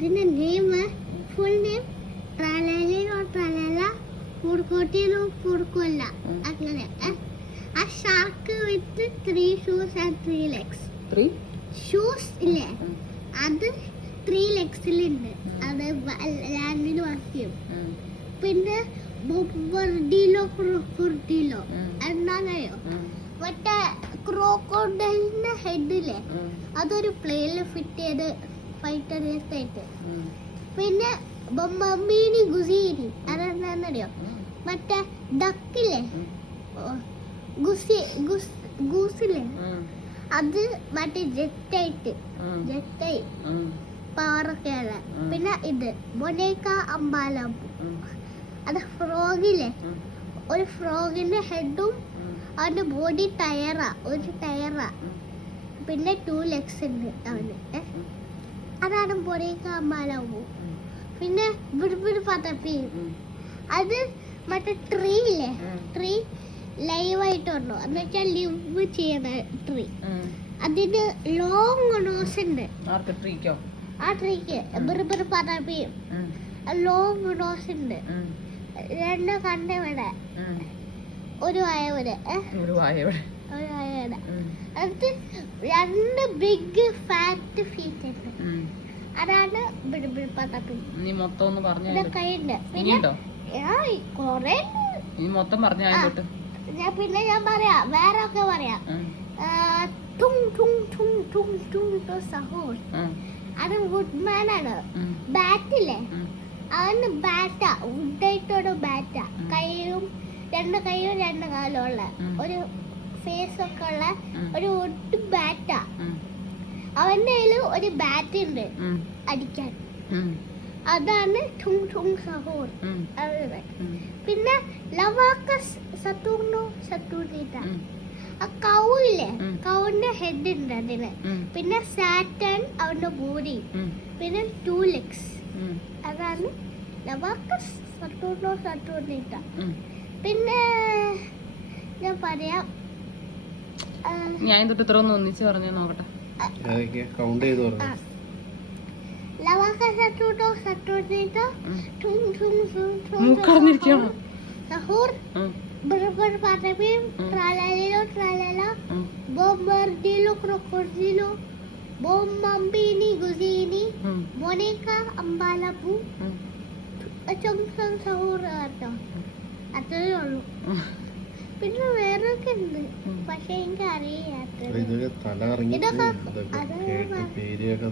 അതിന്റെ name full name Tralalero Tralala പൂർക്കോട്ടിയിലോ പൂർക്കോല്ല. അങ്ങനെ ആ shark with three shoes and three legs three shoes ഇല്ലേ? അത് ത്രീ ലെഗ്സിലുണ്ട് അത് ലാൻഡിൽ വർക്ക് ചെയ്യും. പിന്നെ ബൊബർഡിലോ ക്രോക്കോഡിലോ എന്താണെന്നറിയോ മറ്റേ ക്രോക്കോഡൈലിന്റെ ഹെഡില്ലേ അതൊരു പ്ലെയിനിൽ ഫിറ്റ് ചെയ്ത് ഫൈറ്റർ ആയിട്ട്. പിന്നെ ബൊമ്മീനി ഗുസീനി അതെന്താണെന്നറിയോ മറ്റേ ഡക്കില്ലേ? ഗുസി ഗുസ് ഗൂസില്ലേ? അത് മറ്റേ ജെറ്റായിട്ട്. ജെറ്റായി. പവറൊക്കെയാണ് പിന്നെ ഇത് ബൊനേക്ക അമ്പാലം അത് ഫ്രോഗില്ലേ? ഒരു ഫ്രോഗിന്റെ ഹെഡും അവന്റെ ബോഡി ടയറാ. ഒരു ടയറാ. പിന്നെ ടു ലെഗ്സ് ഉണ്ട് അവന്? അതാണ് പുറേക്ക് അമ്പാലമ്പു പിന്നെ ബിടുബിട് പതപ്പി അത് മറ്റേ ട്രീ ഇല്ലേ? ട്രീ ലൈവായിട്ട് വന്നു. എന്ന് വെച്ചാൽ ലിവ് ചെയ്യുന്ന ട്രീ അതിന് ലോങ് നോസ് ഉണ്ട്. ആ ട്രീക്ക് ബിറുബിറ് പതപ്പിയും ലോങ് നോസ് ഉണ്ട്. രണ്ട് കണ്ട ഇവിടെ. ഒരു ഇവിടെ. ഒരു വായ ഇവിടെ. അത് രണ്ട് ബിഗ് ഫാറ്റ് ഫീറ്റ് അതാണ് നീ മൊത്തം ഒന്ന് പറഞ്ഞു ഇനിയുണ്ടോ കൊറേ നീ മൊത്തം പറഞ്ഞു ആയിക്കോട്ടെ. ഞാൻ പിന്നെ ഞാൻ പറയാം വേറെ ഒക്കെ പറയാം. അത് വുഡ്മാൻ ആണ് ബാറ്റില്ലേ? അവന് ബാറ്റാ. വുഡായിട്ടൊരു ബാറ്റാ. കൈയും രണ്ട് കൈയും രണ്ട് കാലും ഉള്ള. ഒരു ഫേസ് ഒക്കെ ഉള്ള ഒരു വുഡ് ബാറ്റ. അവന്റെ കയ്യിൽ ഒരു ബാറ്റ് ഉണ്ട്. അടിക്കാൻ. അതാണ് സഹോർ പിന്നെ ലവാക്കസ് സത്തൂണോ സത്തൂണിത ആ. കൗവിന്റെ ഹെഡ് ഉണ്ട് അതിന്. പിന്നെ സാറ്റൺ അവന്റെ ബോഡി. പിന്നെ ടൂ ലെഗ്സ് അതാണ് ലവാക്കസ് സത്തൂണോ സത്തൂണിത പിന്നെ ഞാൻ പറയാം. ഞാൻ തൊട്ട് ഇത്ര ഒന്ന് ഒന്നിച്ച് പറഞ്ഞു നോക്കട്ടെ. കൗണ്ട് ചെയ്ത്. പറഞ്ഞു. ഉം, ബർബർ പാട്ടയും ഉം. ട്രാലയിലോ ട്രാലല ബോംബർഡിലോ ക്രോക്കോഡിലോ ബോംബിനി ഗുസീനി മൊനേക്ക അമ്പാലപ്പു ഉം, ചൊങ്സങ് സഹൂർ കേട്ടോ അത്രേ ഉള്ളൂ. പിന്നെ വേറൊക്കെ ഒക്കെ ഉണ്ട്. പക്ഷെ എനിക്ക് അറിയാത്ത ഇതൊക്കെ തല ഇറങ്ങി പേരൊക്കെ